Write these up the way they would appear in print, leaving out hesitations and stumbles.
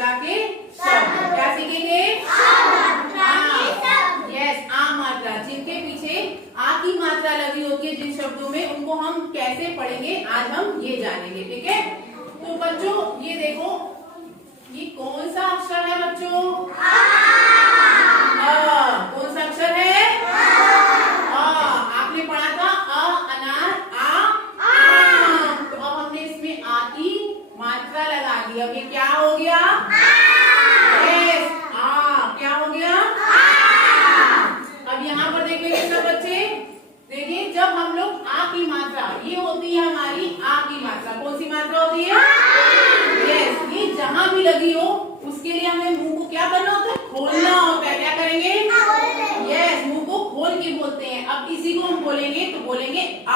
मात्रा के शब्द। क्या सीखेंगे? यस, आ मात्रा, जिनके पीछे आ की मात्रा लगी होती है जिन शब्दों में, उनको हम कैसे पढ़ेंगे आज हम ये जानेंगे। ठीक है, तो बच्चों ये देखो, ये कौन सा अक्षर है बच्चों? कौन सा अक्षर है? आपने पढ़ा था अनार आम, तो अब हमने इसमें आ की मात्रा लगा दी। अब ये क्या हो गया? यस, क्या हो गया? अब यहाँ पर देखेंगे सब बच्चे, देखिए जब हम लोग आ की मात्रा, ये होती है हमारी आ की मात्रा। कौन सी मात्रा होती है? यस, ये जहां भी लगी हो उसके लिए हमें मुंह को क्या करना होता है? खोलना होता है। क्या करेंगे? यस, मुंह को खोल के बोलते हैं। अब इसी को हम बोलेंगे तो बोलेंगे आ।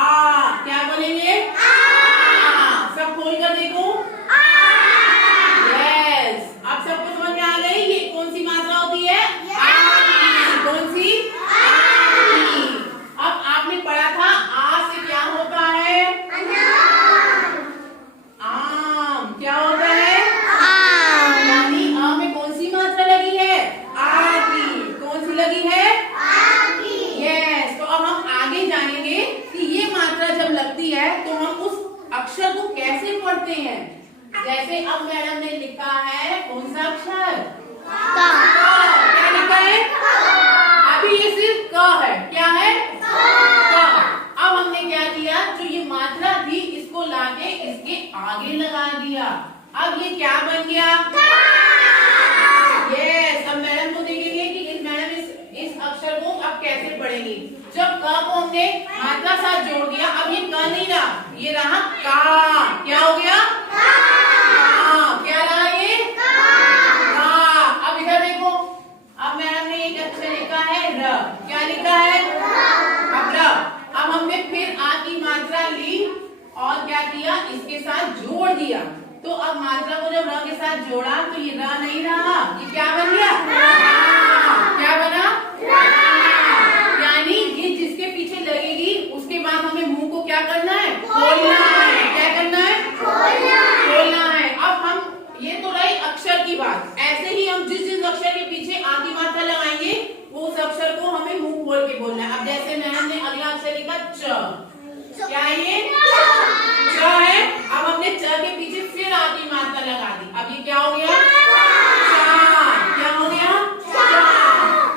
क्या बोलेंगे? सब खोल कर देखो। यस, अब सबको समझ में आ गई ये कौन सी मात्रा होती है? कौन सी? अब आपने पढ़ा था आ से क्या होता है? आम। क्या होता है? यानी आ में कौन सी मात्रा लगी है? आ की। कौन सी लगी है? यस, तो अब हम आगे जानेंगे कि ये मात्रा जब लगती है तो हम उस अक्षर को कैसे पढ़ते हैं। जैसे अब मैडम ने लिखा है कौन सा अक्षर? क्या लिखा है? अभी ये सिर्फ क है। क्या है? क। अब हमने क्या किया, जो ये मात्रा थी इसको लाके इसके आगे लगा दिया। अब ये क्या बन गया? यस, अब मैडम को देखेंगे कि इस अक्षर को अब कैसे पढ़ेंगे। जब क को हमने मात्रा साथ जोड़ दिया, अब ये क नहीं रहा, ये रहा का। क्या हो गया? क्या रहा ये? अब इधर देखो, अब मैडम ने एक अक्षर लिखा है र। क्या लिखा है? अब र। अब हमने फिर आ की मात्रा ली और क्या किया, इसके साथ जोड़ दिया। तो अब मात्रा को जब र के साथ जोड़ा तो ये र नहीं रहा, ये क्या बन गया? क्या बना? यानी ये जिसके पीछे लगेगी उसके बाद हमें मुंह को क्या करना है? खोलना है। क्या करना है? खोलना है। अब हम, ये तो रही अक्षर की बात, ऐसे ही हम जिस जिस अक्षर के पीछे आ की मात्रा लगाएंगे वो उस अक्षर को हमें मुंह खोल के बोलना है। अब जैसे मैडम ने अगला अक्षर लिखा च। क्या ये? च है। अब हमने च के पीछे फिर आ की मात्रा लगा दी। अब ये क्या हो गया? क्या हो गया?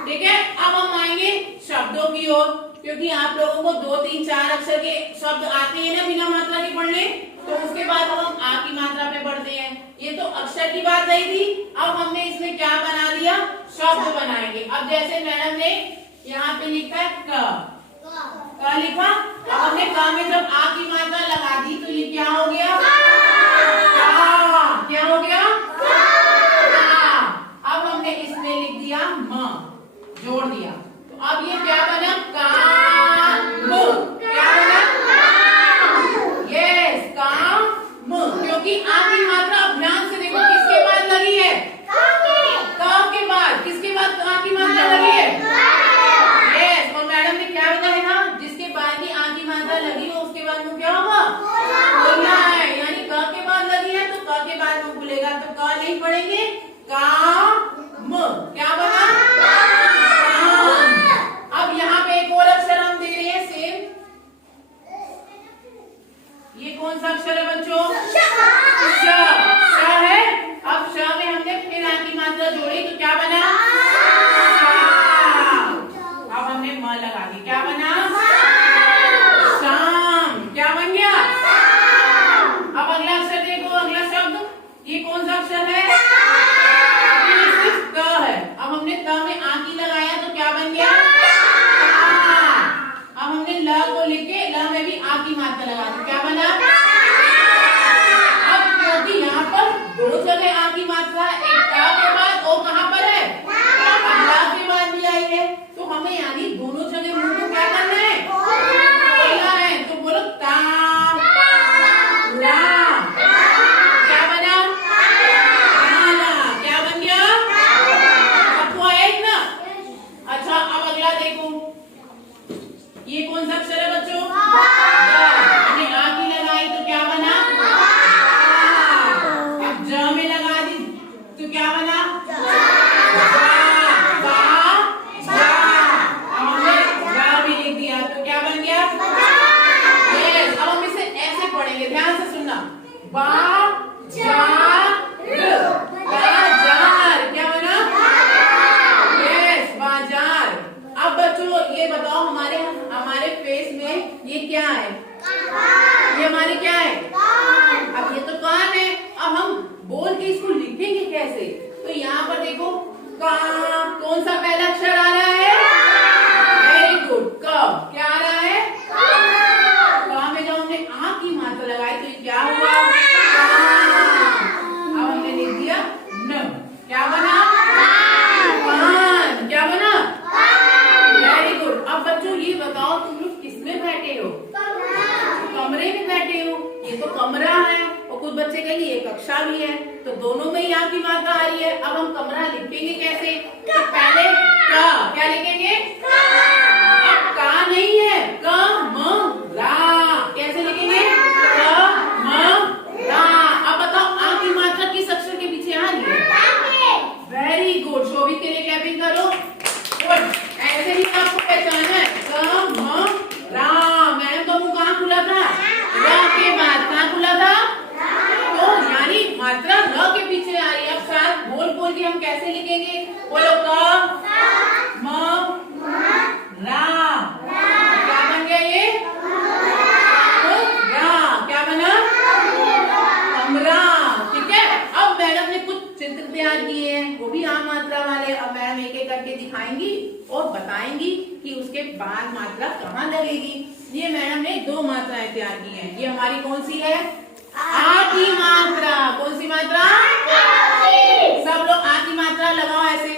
ठीक है, अब हम आएंगे शब्दों की ओर, क्योंकि आप लोगों को 2, 3, 4 अक्षर के शब्द आते हैं ना बिना मात्रा के पढ़ने, तो उसके बाद हम आ की मात्रा पे पढ़ते हैं। ये तो अक्षर की बात रही थी, अब हमने इसमें क्या बना दिया? शब्द बनाएंगे। अब जैसे मैडम ने यहाँ पे लिखा है क लिखा, अब हमने क में जब आ की मात्रा लगा दी तो ये क्या हो गया? क्या हो गया? अब हमने इसमें लिख दिया म, जोड़ दिया, तो अब ये क्या बना? काम। क्या बना? यस, काम। क्योंकि आ की मात्रा अब ध्यान से देखो किसके बाद लगी है? क के बाद। किसके बाद आ की मात्रा लगी है? यस, और मैडम ने क्या बताया था? जिसके बाद की आ की मात्रा लगी हो उसके बाद वो क्या होगा? बोलना है। यानी क के बाद लगी है तो क के बाद वो बोलेगा, तो क नहीं पढ़ेंगे, काम। क्या बना? अब यहाँ पे एक और अक्षर हम दे रहे हैं सेम। ये कौन सा अक्षर है बच्चों? श है। अब श में हमने फिर आ की मात्रा जोड़ी तो क्या बना? अब हमने म लगा दी, क्या बना? शाम। क्या बन गया? अब अगला अक्षर देखो, अगला शब्द ये कौन सा अक्षर है? सिर्फ क है। अब हमने त में आ की लगाया तो क्या बन गया? अब हमने ल को लेके ल में भी आ की मात्रा लगा दी, क्या बना? वाले क्या है? कान। अब ये तो कान है, अब हम बोल के इसको लिखेंगे कैसे? तो यहाँ पर देखो का, कौन सा पहला अक्षर आ रहा है? Very good. क क्या आ रहा है? का में जब हमने आ की मात्रा लगाई तो ये क्या हुआ? अब हमने लिख दिया न, क्या बना? कान। क्या बना? Very good. अब बच्चों ये बताओ तुम लोग किसमें बैठे हो? कमरे में बैठे हो। ये तो कमरा है और कुछ बच्चे कहेंगे ये कक्षा भी है, तो दोनों में यहाँ की मात्रा आ रही है। अब हम कमरा लिखेंगे कैसे? तो पहले का क्या लिखेंगे? अब का नहीं है, क म रा। कैसे लिखेंगे? क म रा। अब बताओ आ की मात्रा किस अक्षर के पीछे आ रही है? Very good. शोभित के लिए क्लैपिंग करो। गुड। ऐसे ही आपको पहचानना है। क म रा। मैडम का मुंह कहाँ खुला था? र के बाद कहाँ खुला था? तो यानी मात्रा र के पीछे आ रही है। अब साथ बोल बोल के हम कैसे लिखेंगे? बोलो क म रा। क्या बन गया ये? रा। क्या बना? कमरा। ठीक है। अब मैडम ने कुछ चित्र तैयार किए हैं, वो भी आ मात्रा वाले। अब मैडम एक एक करके दिखाएंगी और बताएंगी कि उसके बाद मात्रा कहाँ लगेगी। ये मैडम ने दो मात्राएं तैयार की हैं। ये हमारी कौन सी है? आ की मात्रा। कौन सी मात्रा? सब लोग आ की मात्रा लगाओ। ऐसे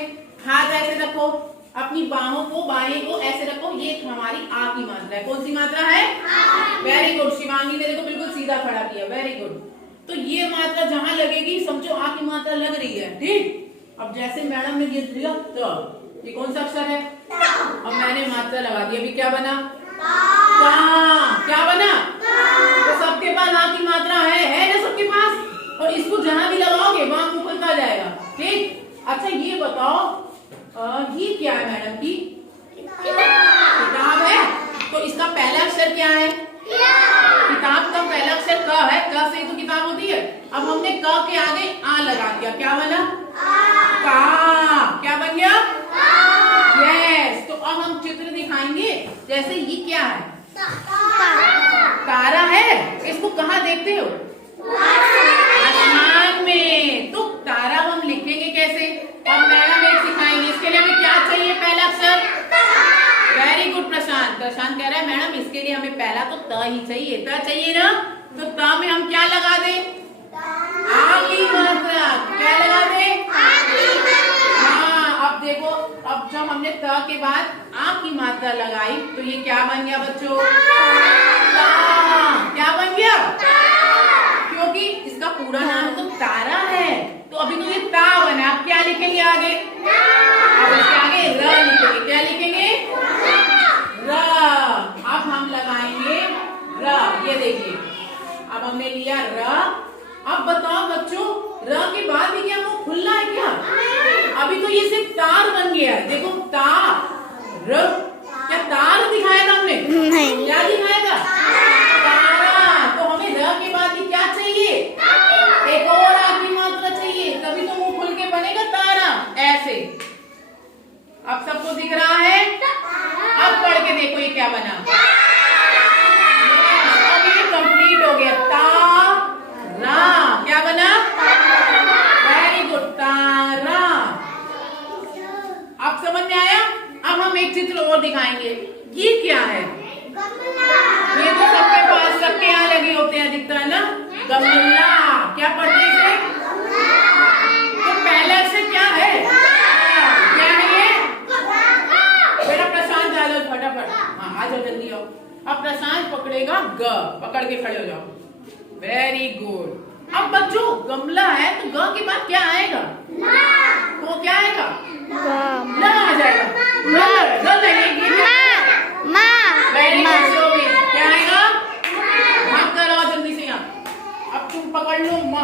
हाथ ऐसे रखो, अपनी बाहों को बाहें को ऐसे रखो। ये हमारी आ की मात्रा है। कौन सी मात्रा है? Very good. शिवांगी ने देखो बिल्कुल सीधा खड़ा किया। Very good. तो ये मात्रा जहां लगेगी समझो आ की मात्रा लग रही है। ठीक। अब जैसे मैडम ने ये दिया तो ये कौन सा अक्षर है? अब मैंने मात्रा लगा दी। अभी क्या बना? का। क्या बना? तो सबके पास आ की मात्रा है ना सबके पास? और इसको जहां भी लगाओगे वहां मुंह खुलता जाएगा। ठीक। अच्छा ये बताओ ये क्या है मैडम की? किताब है। तो इसका पहला अक्षर क्या है? किताब का पहला अक्षर क है। क से तो किताब होती है। अब हमने क के आगे आ लगा दिया। क्या बना? का। क्या बन गया? यस। तो अब हम चित्र दिखाएंगे। जैसे ये क्या है? तारा है। इसको कहाँ देखते हो? आसमान में। तो तारा हम लिखेंगे कैसे? अब मैडम एक सिखाएंगे। इसके लिए हमें क्या चाहिए? पहला अक्षर। वेरी गुड प्रशांत। प्रशांत कह रहा है मैडम इसके लिए हमें पहला तो त ही चाहिए। त चाहिए ना? तो त में हम क्या लगा दे? आ की मात्रा। क्या लगा दे? हाँ। अब देखो, अब जब हमने त के बाद आ की मात्रा लगाई तो ये क्या बन गया बच्चों? क्या बन गया? क्योंकि इसका पूरा नाम तो तारा है। तो अभी तो ये ता बना। अब क्या लिखेंगे आगे? अब इसके आगे र लिखेंगे। क्या लिखेंगे? र। अब हम लगाएंगे र। ये देखिए अब हमने लिया र। अब बताओ बच्चों र के बाद भी क्या वो खुला है क्या? अभी तो ये सिर्फ तार बन गया है। देखो तार र। क्या तार दिखाया था हमने? नहीं। क्या दिखाया था? तारा। तो हमें र के बाद भी क्या चाहिए? एक और आ की मात्रा चाहिए, तभी तो मुंह खुल के बनेगा तारा। ऐसे। अब सबको दिख रहा है? अब पढ़ के देखो ये क्या बना। अब ये कंप्लीट हो गया। तारा। क्या बना? Very good. तारा। अब समझ में आया? अब हम एक चित्र और दिखाएंगे। ये क्या है? ये तो सबके पास सबके यहाँ लगे होते हैं, दिखता है ना? गमला। क्या पढ़ते इसे? तो पहला अक्षर क्या है? क्या है ये? बेटा प्रशांत आ जाओ फटाफट। हाँ आ जाओ जल्दी आओ। अब प्रशांत पकड़ेगा ग। पकड़ के खड़े हो जाओ। Very good. अब बच्चों गमला है तो ग के बाद क्या आएगा? तो क्या आएगा? ल आ जाएगा। वेरी गुड शोभित। क्या आएगा? भाग कर आओ जल्दी से यहाँ। अब तुम पकड़ लो म,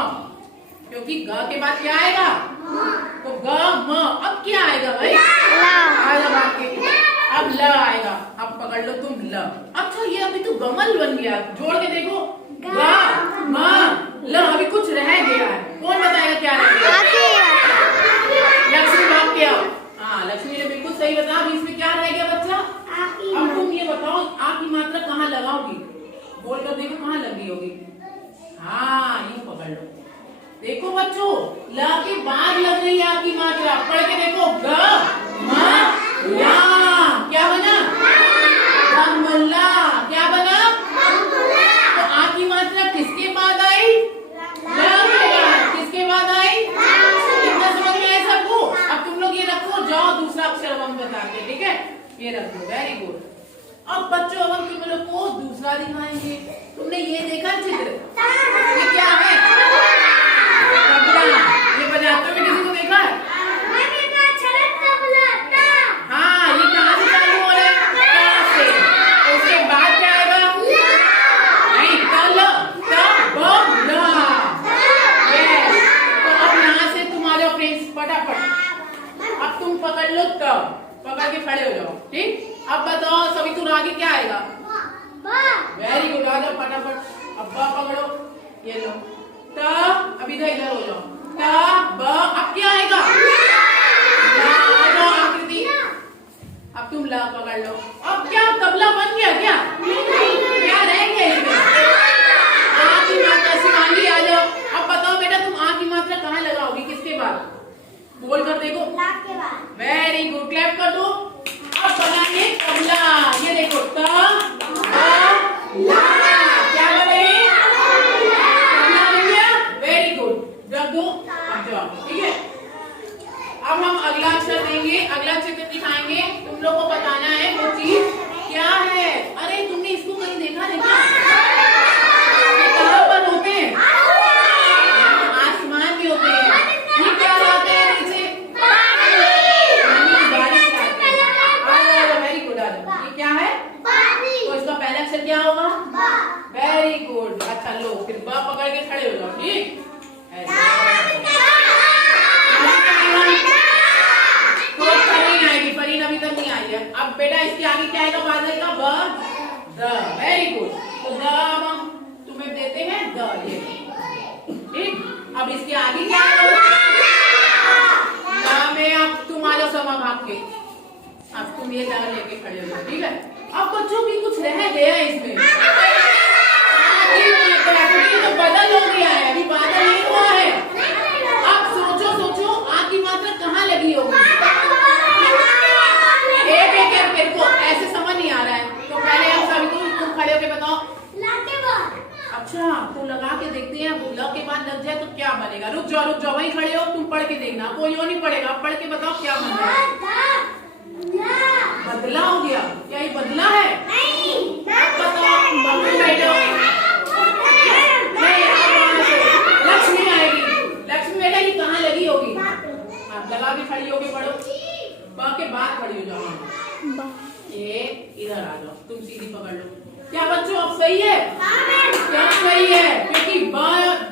क्योंकि ग के बाद क्या आएगा? तो ग म। अब क्या आएगा भाई? आएगा भाग के। अब ल आएगा। अब पकड़ लो तुम ल। अच्छा ये अभी तो गमल बन गया। जोड़ के देखो ग म ल। अभी कुछ रह गया है। कौन बताएगा क्या रह गया? लक्ष्मी भाग के आओ। हाँ लक्ष्मी ने बिल्कुल सही बताया। अभी इसमें क्या रह गया बच्चा? अब तुम ये बताओ आ की मात्रा कहाँ लगाओगी? बोल कर देखो कहाँ लगी होगी। देखो बच्चों, ल के बाद लग रही है आपकी मात्रा। पढ़ के देखो, ग म ला, क्या बना? गमला। क्या बना? तो आपकी मात्रा किसके बाद आई? ल के बाद। किसके बाद आई? इतना समझ में आया सबको? अब तुम लोग ये रखो, जाओ दूसरा अक्षर हम बताते हैं, ठीक है? ये रखो, वेरी गुड। अब बच्चों, अब हम तुम लोग को दूसरा दिखाएंगे। तुमने ये देखा चित्र? ये क्या है? तबला। ये बजाते हुए किसी को देखा है? हाँ, ये कहाँ से चालू हो रहा है? ता से। उसके बाद क्या आएगा? नहीं, तल, तबला। यस। तो अब यहाँ से तुम आ जाओ फ्रेंड्स, फटाफट। अब तुम पकड़ लो तब, पकड़ के खड़े हो जाओ, ठीक? अब बताओ सभी, तुम आगे क्या आएगा? वेरी गुड, आ जाओ फटाफट। अब ब पकड़ो, ये लो त। अब इधर हो जाओ, त ब। अब क्या आएगा? आकृति। अब तुम ल पकड़ लो। अब क्या तबला बन गया क्या? क्या रह गया इसमें? आ की मात्रा। शिवांगी आ जाओ। अब बताओ बेटा, तुम आ की मात्रा कहाँ लगाओगी? किसके बाद? बोल कर देखो। वेरी गुड, क्लैप कर दो। अब बनाएंगे तबला। ये देखो, त ला। क्या बने? तबला बन गया। वेरी गुड, रख दो। अब जाओ, ठीक है? अब हम अगला अक्षर देंगे, अगला चित्र दिखाएंगे। तुम लोग को बताना है वो चीज क्या है। अरे तुमने इसको कहीं देखा नहीं क्या? ये कहाँ पर होते हैं? आसमान में होते हैं। ये क्या लाते हैं नीचे? बारिश लाते हैं। वेरी गुड, आ जाओ। ये क्या है? तो इसका पहला अक्षर क्या होगा? Very good. अच्छा लो, फिर ब पकड़ के खड़े हो जाओ, ठीक? फरीन अभी तक नहीं आई है। अब बेटा इसके आगे क्या आएगा? बादल का ब द। Very good. तो द हम तुम्हें देते हैं द, ये ठीक। अब इसके आगे क्या आएगा? द में अब तुम आ जाओ समा भाग के। अब तुम ये जगह लेके खड़े हो जाओ, ठीक है? अब बच्चों भी कुछ रह गया इसमें। तो बदल हो गया है, अभी बादल नहीं हुआ है। अब सोचो सोचो, आ की मात्रा कहाँ लगी होगी? एक को ऐसे समझ नहीं आ रहा है, तो पहले हम सभी तुम खड़े होके बताओ। अच्छा, तो लगा के देखते हैं। ल के बाद लग जाए तो क्या बनेगा? रुक जाओ, वहीं खड़े हो, तुम पढ़ के देखना, कोई और नहीं पढ़ेगा। पढ़ के बताओ क्या बन रहा है? बदला हो गया। क्या ये बदला है? बताओ। लक्ष्मी आएगी। लक्ष्मी बेटा ये कहाँ लगी होगी? आप लगा के खड़ी होके पढ़ो। ब के बाद खड़ी हो जाओ। ये इधर आ जाओ, तुम सीधी पकड़ लो। क्या बच्चों अब सही है? क्या सही है? क्योंकि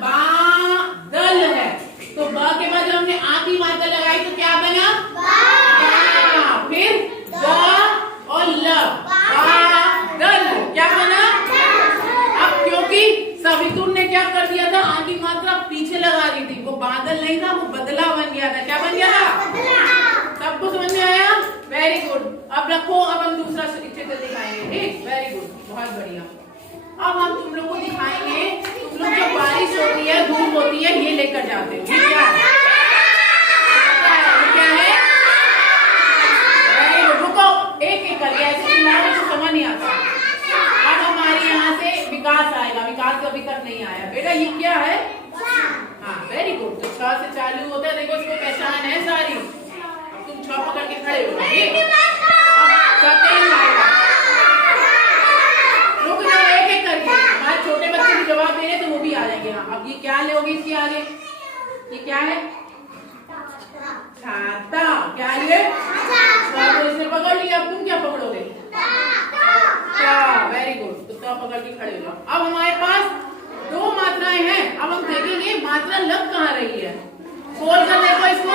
बादल है, तो ब के बाद जब हमने आ की मात्रा लगाई तो क्या बना? फिर द और ल, बादल। क्या बना? अब क्योंकि सवितुर ने क्या कर दिया था? आ की मात्रा पीछे लगा दी थी, वो बादल नहीं था, वो बदला बन गया था। क्या बन गया था? सबको समझ में आया? Very good. अब रखो, अब हम दूसरा चित्र दिखाएंगे, ठीक? वेरी गुड, बहुत बढ़िया। अब हम तुम लोग को दिखाएंगे, तुम लोग जब बारिश होती है, धूप होती है, ये लेकर जाते हैं। क्या है? क्या है? Very good. रुको, एक एक करके ऐसे चिल्लाने से समझ नहीं आता। अब हमारे यहाँ से विकास आएगा। विकास अभी तक नहीं आया। बेटा ये क्या है? हाँ, वेरी गुड। तो 6 से चालू होता है, देखो इसको पहचान है सारी। तुम 6 पकड़ के खड़े हो। रुक जाओ, एक एक करके। हमारे छोटे बच्चे भी जवाब दे रहे तो वो भी आ जाएंगे। हाँ, अब ये क्या लोगे इसके आगे? ये क्या है? छाता। क्या है? तो इसने पकड़ लिया। अब तुम क्या पकड़ोगे? Very good. तो पकड़ के खड़े हो जाओ। अब हमारे पास 2 मात्राएं हैं। अब हम देखेंगे मात्रा लग कहाँ रही है। बोल कर देखो इसको।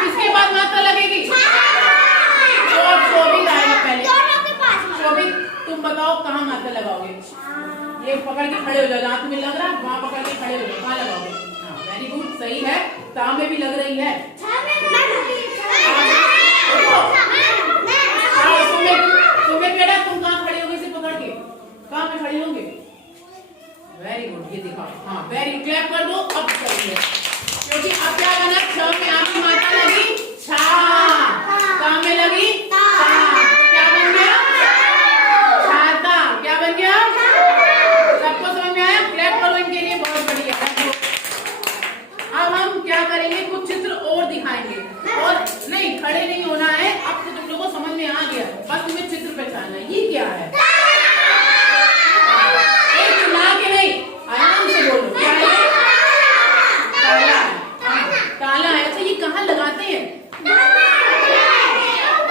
किसके बाद मात्रा लगेगी? शोभित आएगा पहले। शोभित, तुम बताओ कहाँ मात्रा लगाओगे? ये पकड़ के खड़े हो जाओ, जहाँ तुम्हें लग रहा है वहाँ पकड़ के खड़े हो जाओ। कहाँ लगाओगे? हाँ, वेरी गुड, सही है। ता में भी लग रही है। तुम्हें बेटा, तुम कहाँ खड़े होगे? इसे पकड़ के कहाँ पे खड़े होंगे? वेरी गुड, ये दिखाओ। हाँ वेरी, क्लैप कर दो। अब सही है, क्योंकि अब क्या बना, छ में आपकी मात्रा लगी छा, का में लगी ता, तो क्या बन गया, छाता। क्या बन गया, सबको समझ में आया? क्लैप करो इनके लिए, बहुत बढ़िया। अब हम क्या करेंगे, कुछ चित्र और दिखाएंगे, और नहीं खड़े नहीं होना है। अब तो तुम लोगों को समझ में आ गया, बस तुम्हें चित्र पहचानना है। ये क्या है, चुना के नहीं, आराम से बोलो। क्या है, ताला है। ताला है। अच्छा, ये कहाँ लगाते हैं,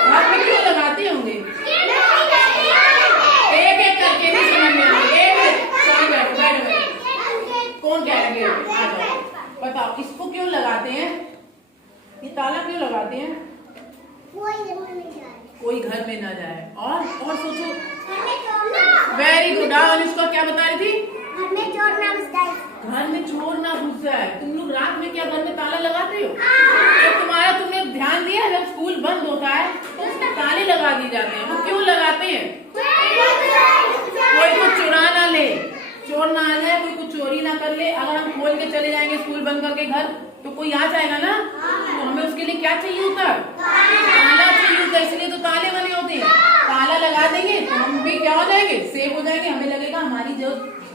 घर में क्यों लगाते होंगे? एक एक करके नहीं समझ में आएंगे। कौन कहेंगे, आ जाओ बताओ, इसको क्यों लगाते हैं, ये ताला क्यों लगाते हैं? कोई घर में ना जाए। और सोचो। Very good. इसको क्या बता रही थी, घर में चोर ना घुस जाए। तुम लोग रात में क्या घर में ताला लगाते हो? तो तुमने ध्यान दिया, जब स्कूल बंद होता है तो उसमें ताले लगा दिए जाते हैं। वो क्यों लगाते हैं? कोई कुछ चुरा ना ले, चोर ना आ जाए, कोई कुछ चोरी ना कर ले। अगर हम खोल के चले जाएंगे स्कूल बंद करके घर, तो कोई आ जाएगा ना, तो हमें उसके लिए क्या चाहिए होता है, ताला चाहिए होता है। इसलिए तो ताले बने होते हैं। ताला लगा देंगे तो हम भी क्या हो जाएंगे, सेफ हो जाएंगे। हमें लगेगा हमारी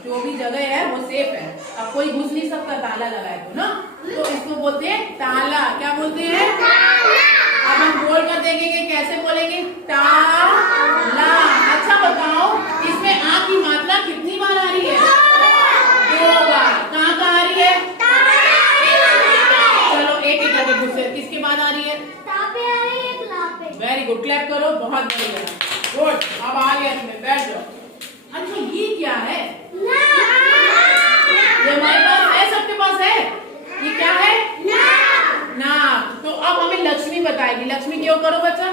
जो भी जगह है वो सेफ है। अब कोई घुस नहीं सकता ताला लगाए तो ना, तो इसको बोलते हैं ताला। क्या बोलते हैं, अब हम बोल कर देखेंगे, कैसे बोलेंगे, ताला। अच्छा बताओ, इसमें आ की मात्रा कितनी बार आ रही है? 2 बार। कहाँ आ रही है? चलो एक एक करके पूछते हैं, किसके बाद आ रही है? वेरी गुड, क्लैप करो, बहुत बढ़िया, गुड। अब आ गया तुम्हें, बैठ जाओ। अच्छा, ये क्या है, ये हमारे पास है, सबके पास है। ये क्या है, नाक। तो अब हमें लक्ष्मी बताएगी। लक्ष्मी क्यों करो बच्चा,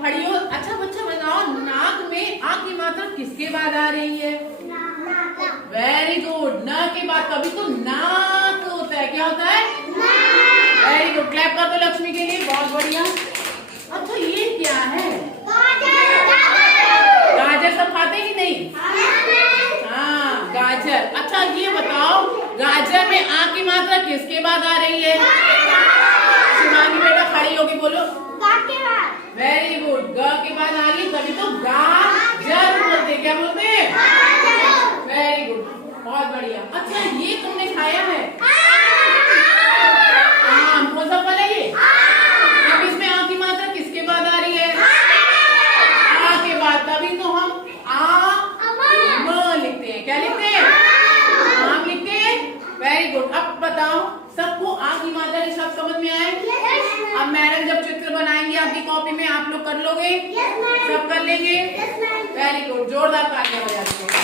पढ़ियो। अच्छा बच्चा बताओ, नाक में आ की मात्रा किसके बाद आ रही है? वेरी गुड, न के बाद। कभी तो नाक होता है, क्या होता है, वेरी गुड। क्लैप कर दो लक्ष्मी के लिए, बहुत बढ़िया। अच्छा, ये क्या है, गाजर सब खाते कि नहीं? हाँ, गाजर। अच्छा ये बताओ, गाजर में आ की मात्रा किसके बाद आ रही है? शिवानी बेटा खड़ी होगी, बोलो। वेरी गुड, ग के बाद आ रही है, तभी तो गाजर बोलते। क्या बोलते हैं? वेरी गुड, बहुत बढ़िया। अच्छा, ये तुमने खाया है, आम। कौन सा फल है ये? अब इसमें आ की मात्रा किसके बाद आ रही है? आ के बाद, तभी तो हम लिखते हैं। क्या लिखते हैं? आम लिखते हैं। Very good. अब बताओ, सबको आ की मात्रा के शब्द समझ में आए? अब मैडम जब चित्र बनाएंगे आपकी कॉपी में, आप लोग कर लोगे? सब कर लेंगे? वेरी गुड, जोरदार तालियां बजा दीजिए।